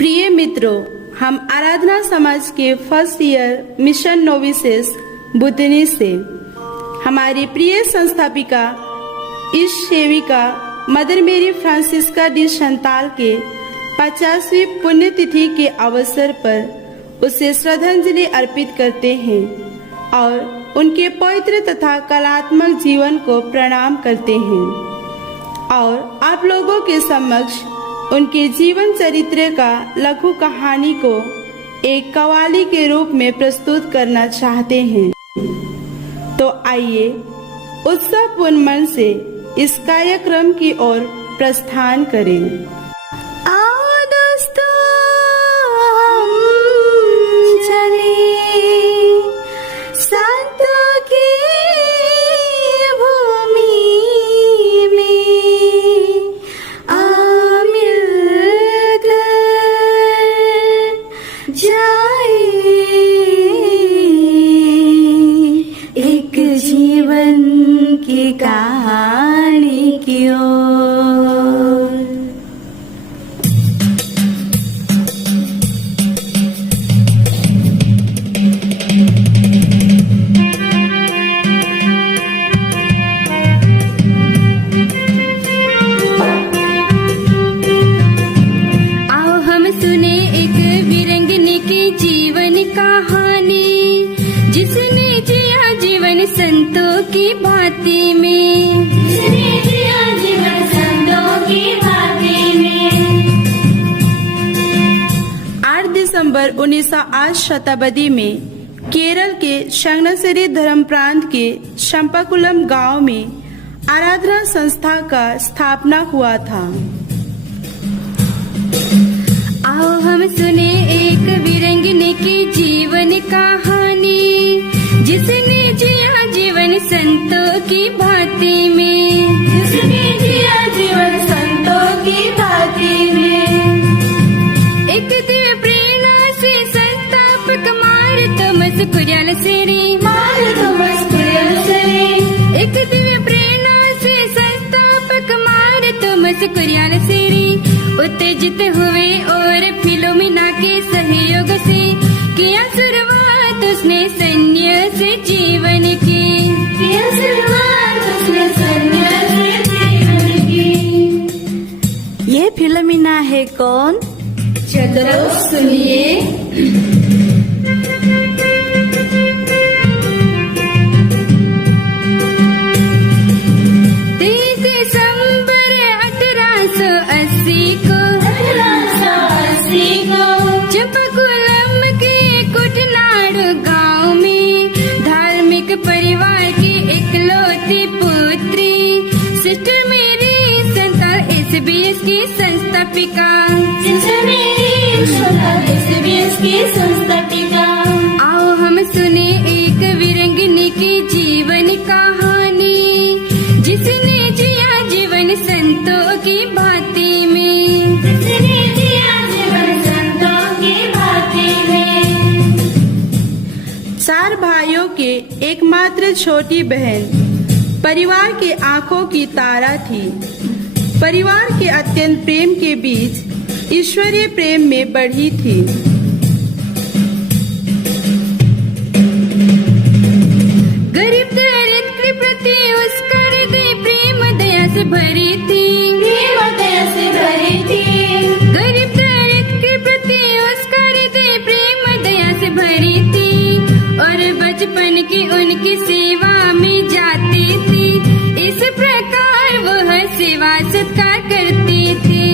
प्रिय मित्रों, हम आराधना समाज के फर्स्ट ईयर मिशन नोविसेस बुधनी से हमारी प्रिय संस्थापिका इस सेविका मदर मेरी फ्रांसिस्का डी शंताल के 50वीं पुण्यतिथि के अवसर पर उसे श्रद्धांजलि अर्पित करते हैं और उनके पवित्र तथा कलात्मक जीवन को प्रणाम करते हैं और आप लोगों के समक्ष उनके जीवन चरित्र का लघु कहानी को एक कवाली के रूप में प्रस्तुत करना चाहते हैं। तो आइए उत्साहपूर्ण मन से इस कार्यक्रम की ओर प्रस्थान करें। आओ दोस्तों, हम चले संतों की भूमि में, आ मिलकर जाए एक जीवन की कहानी की ओर। संतों की भांति में, जीवन संतों की भांति में। 8 दिसंबर 1908 शताब्दी में केरल के शंगनसरी धर्म प्रांत के शंपाकुलम गांव में आराधना संस्था का स्थापना हुआ था। आओ हम सुने एक वीरांगना की जीवन कहानी, जिसने जिया जीवन संतों की भांति में, जिसने जिया जीवन संतों की भांति में। एक दिव्य प्रेरणा से संस्थापक मार थॉमस कुरियल सेरी, एक दिव्य प्रेरणा से संस्थापक मार थॉमस कुरियल सेरी उत्तेजित हुए और फिलोमिना के सहयोग से किया शुरुआत उसने संन्यास जीवन की, ये फिलोमिना है कौन? चलो सुनिए। परिवार की इकलौती पुत्री सिस्टर मेरी संताल SBS की संस्थापिका, आओ हम सुने एक वीरांगना की जीवन कहानी, जिसने जिया जीवन संतों की भांति में, जिसने जिया जीवन संतों की भांति में। 4 भाइयों के एकमात्र छोटी बहन परिवार के आंखों की तारा थी। परिवार के अत्यंत प्रेम के बीच ईश्वरीय प्रेम में बढ़ी थी। गरीब दलित के प्रति उसका हृदय प्रेम दया से भरी थी, गरीब दलित के प्रति उसका हृदय प्रेम दया से भरी थी और बचपन की उनकी सेवा में जाती थी। इस प्रकार वह सेवा सत्कार करती थी,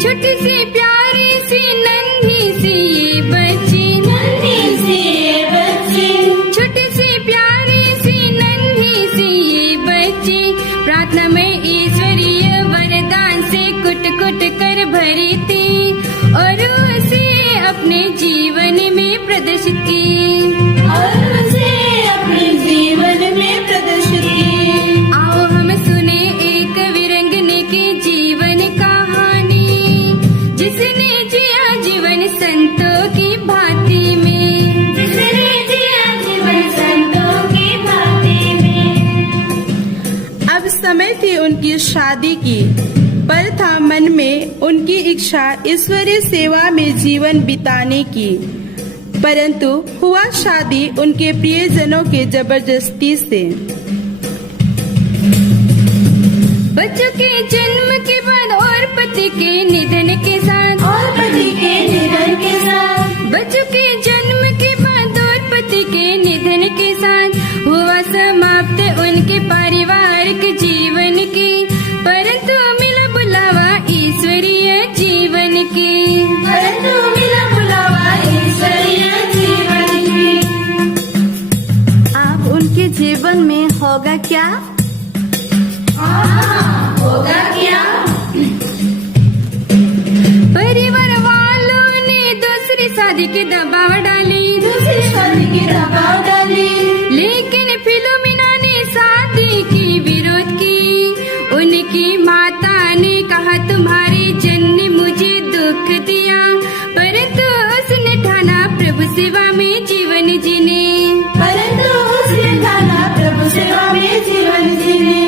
छोटी सी प्यारी सी नन्ही सी ये बच्ची, छोटी सी प्यारी सी नन्ही सी ये बच्ची प्रार्थना में ईश्वरीय वरदान से कुट कुट कर भरी थी और उसे अपने जीवन में प्रदर्शित की। समय थी उनकी शादी की, पर था मन में उनकी इच्छा ईश्वरीय सेवा में जीवन बिताने की। परंतु हुआ शादी उनके प्रियजनों के जबरदस्ती से। बच्चों के जन्म के बाद और पति के निधन के साथ, और पति के निधन के साथ, बच्चों के जन्म के बाद और पति के निधन के साथ हुआ समाप्त उनके पारिवारिक जीवन की। परंतु मिला बुलावा ईश्वरीय जीवन की, परंतु मिला बुलावा ईश्वरीय जीवन की। अब उनके जीवन में होगा क्या? होगा क्या? परिवार वालों ने दूसरी शादी की दबाव डाली, दूसरी शादी की दबाव डाली, लेकिन फिलोमिना ने शादी की विरोध की। उनकी माता ने कहा तुम्हारे जन ने मुझे दुख दिया, परंतु उसने ठाना प्रभु सेवा में जीवन जीने। परंतु उसने ठाना प्रभु सेवा में जीवन जीने।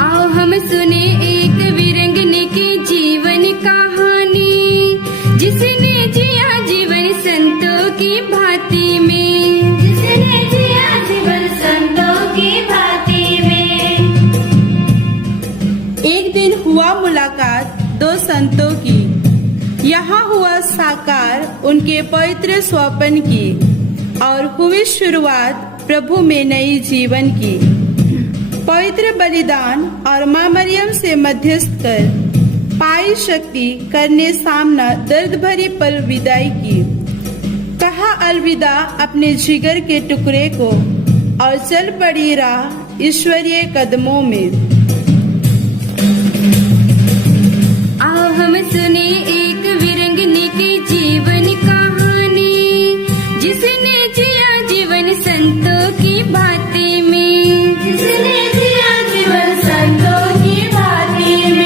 आओ हम सुने एक वीरंगने की जीवन कहानी, जिसने जिया जीवन संतों की भांति में, जिसने जिया जीवन संतों की भांति में। एक दिन हुआ मुलाकात दो संतों की, यहाँ हुआ साकार उनके पवित्र स्वप्न की, और हुई शुरुआत प्रभु में नई जीवन की। पवित्र बलिदान और माँ मरियम से मध्यस्थ कर पाई शक्ति करने सामना दर्द भरी पल विदाई की। कहा अलविदा अपने जिगर के टुकड़े को, और चल पड़ी राह ईश्वरीय कदमों में। आओ हम सुने एक वीरंगने की जीवन कहानी, जिसने जिया जीवन संतों की भांति में, जिसने जिया जीवन संतों की भांति में।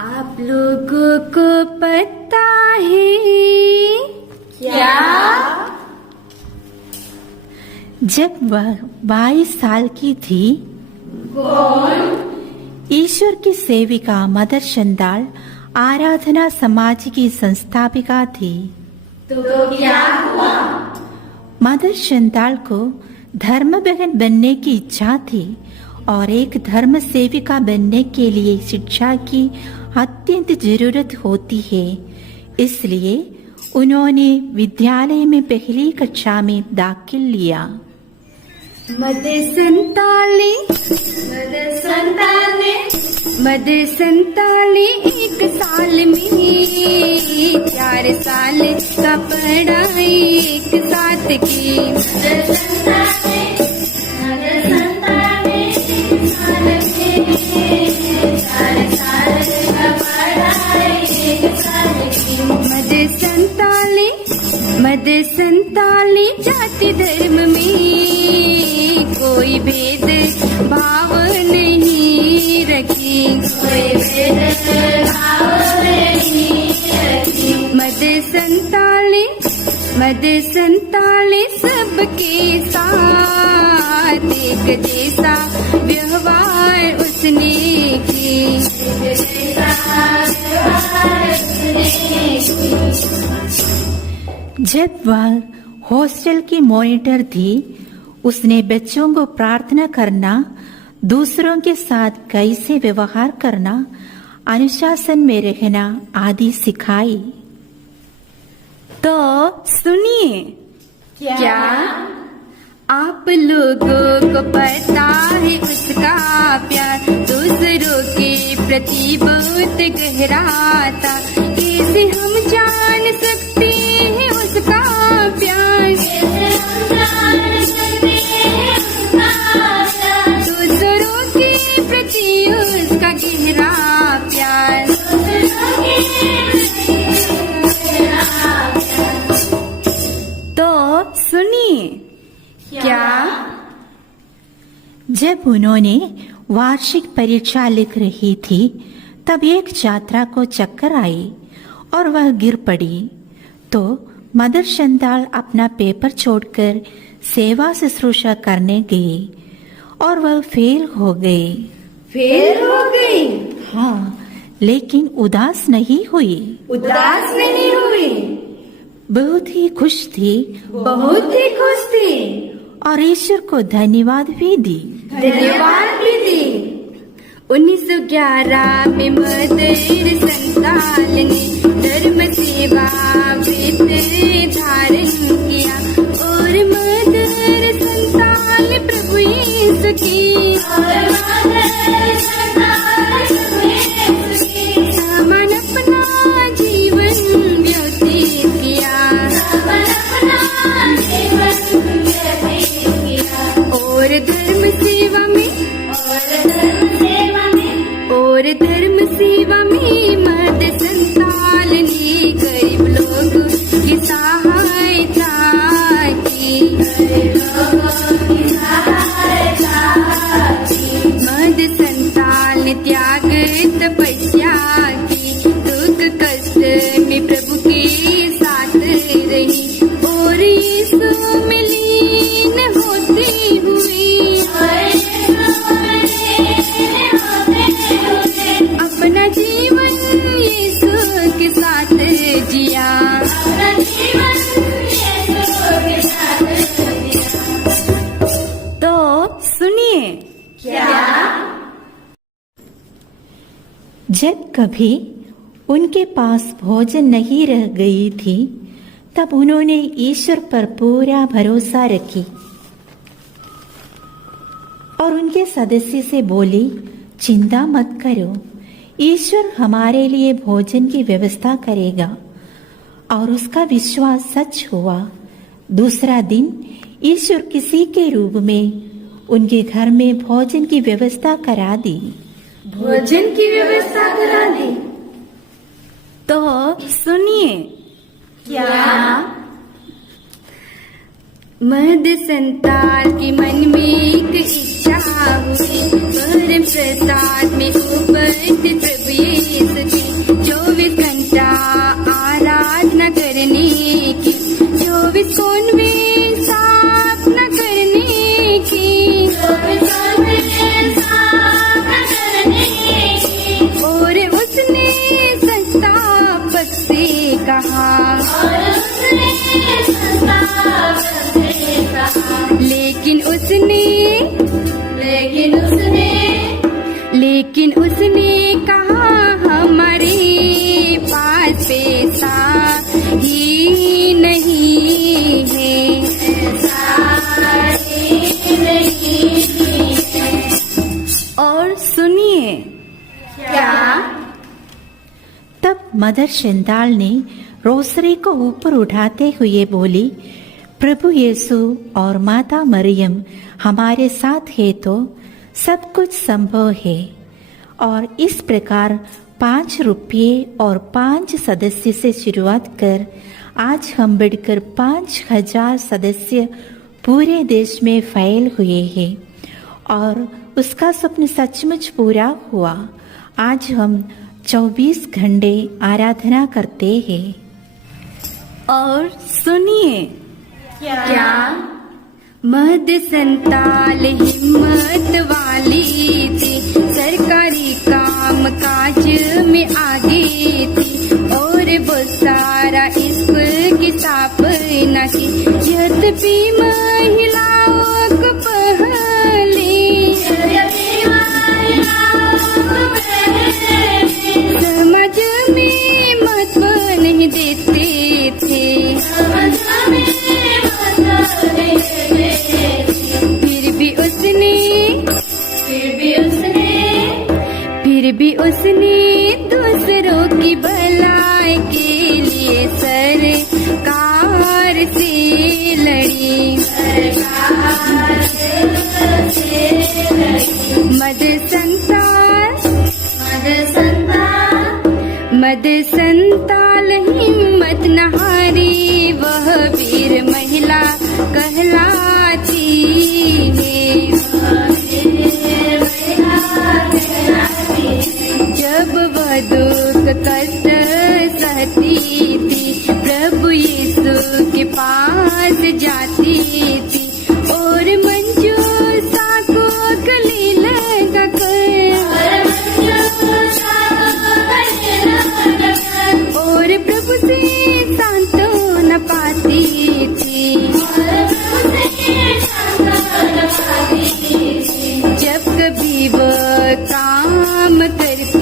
आप लोगों को पता है क्या? जब वह 22 साल की थी, ईश्वर की सेविका मदर चंदाल आराधना समाज की संस्थापिका थी। तो क्या हुआ? मदर चंदाल को धर्म बहन बनने की इच्छा थी और एक धर्म सेविका बनने के लिए शिक्षा की अत्यंत जरूरत होती है। इसलिए उन्होंने विद्यालय में पहली कक्षा में दाखिल लिया। मदर संताली, मदर संताली एक साल में 4 साल का पढ़ाई एक साथ की। मदर संताली जाति धर्म में कोई भेद भाव नहीं रखी, कोई भेद भाव नहीं रखी। मदर संताली सबके साथ एक जैसा व्यवहार उसने की। जब वह हॉस्टल की मॉनिटर थी, उसने बच्चों को प्रार्थना करना, दूसरों के साथ कैसे व्यवहार करना, अनुशासन में रहना आदि सिखाई। तो सुनिए, क्या आप लोगों को पता है उसका प्यार दूसरों के प्रति बहुत गहरा था। कैसे हम जान सकते हैं उसका प्यार, दूसरों के प्रति उसका गहरा प्यार। जब उन्होंने वार्षिक परीक्षा लिख रही थी तब एक छात्रा को चक्कर आई और वह गिर पड़ी। तो मदर शंताल अपना पेपर छोड़कर सेवा शुश्रूषा करने गई और वह फेल हो गई। फेल हो गई? हाँ, लेकिन उदास नहीं हुई। उदास नहीं हुई? बहुत ही खुश थी। बहुत ही खुश थी और ईश्वर को धन्यवाद भी दी। धन्यवाद भी दी। 1911 में मदर संताल ने धर्म सेवा व्रत धारण किया और मदर संताल प्रभु यीशु की सामान अपना जीवन व्यतीत किया और धर्म सेवा में मद संताल ने गरीब लोगों की सहायता की। मद संताल ने त्याग तपस्या की, दुख कष्ट में प्रभु के साथ रही और यीशु में लीन होती हुई अपना जीवन यीशु के साथ जिया। तो सुनिए, क्या जब कभी उनके पास भोजन नहीं रह गई थी तब उन्होंने ईश्वर पर पूरा भरोसा रखी और उनके सदस्य से बोली, चिंता मत करो, ईश्वर हमारे लिए भोजन की व्यवस्था करेगा। और उसका विश्वास सच हुआ। दूसरा दिन ईश्वर किसी के रूप में उनके घर में भोजन की व्यवस्था करा दी। भोजन की व्यवस्था करा दी। तो सुनिए, क्या मद संताल के मन में एक इच्छा हुई, परम प्रसाद में उपस्थित प्रभु यीशु की 24 घंटा आराधना करने की, 24 कॉन्वेंट स्थापना करने की, और उसने संस्थापक से कहा, लेकिन उसने कहा हमारे पास पैसा ही नहीं है। और सुनिए, क्या तब मदर शंताल ने रोसरी को ऊपर उठाते हुए बोली, प्रभु यीशु और माता मरियम हमारे साथ है तो सब कुछ संभव है। और इस प्रकार 5 रुपये और 5 सदस्य से शुरुआत कर आज हम बढ़कर 5000 सदस्य पूरे देश में फैल हुए हैं और उसका स्वप्न सचमुच पूरा हुआ। आज हम 24 घंटे आराधना करते हैं। और सुनिए, क्या मद संताल हिम्मत वाली थी, सरकारी काम काज में आगे थी और बहुत सारा स्कूल की स्थापना की। यद्यपि महिलाओं को पहले समाज में महत्व नहीं देते थे, फिर भी उसने दूसरों की भलाई के लिए सरकार से लड़ी। मद संताल हिम्मत न हारी, वह वीर महिला कहलाती है। दुख कष्ट सहती थी, प्रभु यीशु के पास जाती थी। और मंजूषा को गले लगाकर, और प्रभु से सांत्वना पाती थी। जब कभी वो काम करती